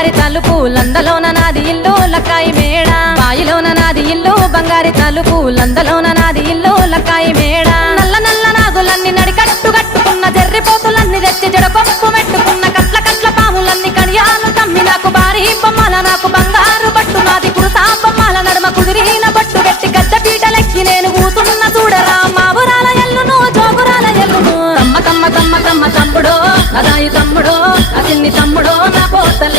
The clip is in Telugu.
బంగారి తలుపు లందలోన నాది ఇల్లు లక్కాయి మేడ బాయిలోన నాది ఇల్లు బంగారి తలుపు లందలోన నాది ఇల్లు లక్కాయి మేడ నల్ల నల్ల నాగులన్నీ నడికట్టు కట్టుకున్న జర్రిపోతులన్నీ తెచ్చి జడకొప్పు మెట్టుకున్న కట్ల కట్ల పాములన్నీ కడియాలు తమ్మి నాకు భారీ బొమ్మల నాకు బంగారు పట్టు నాది కురుసా బొమ్మల నడుమ కుదిరిన పట్టు పెట్టి గద్ద పీటలెక్కి నేను కూతున్న చూడరా మా ఊరాల ఎల్లును జోగురాల ఎల్లును తమ్మ తమ్మ తమ్మ తమ్మ తమ్ముడో అదాయి తమ్ముడో అసిన్ని తమ్ముడో నా పోతల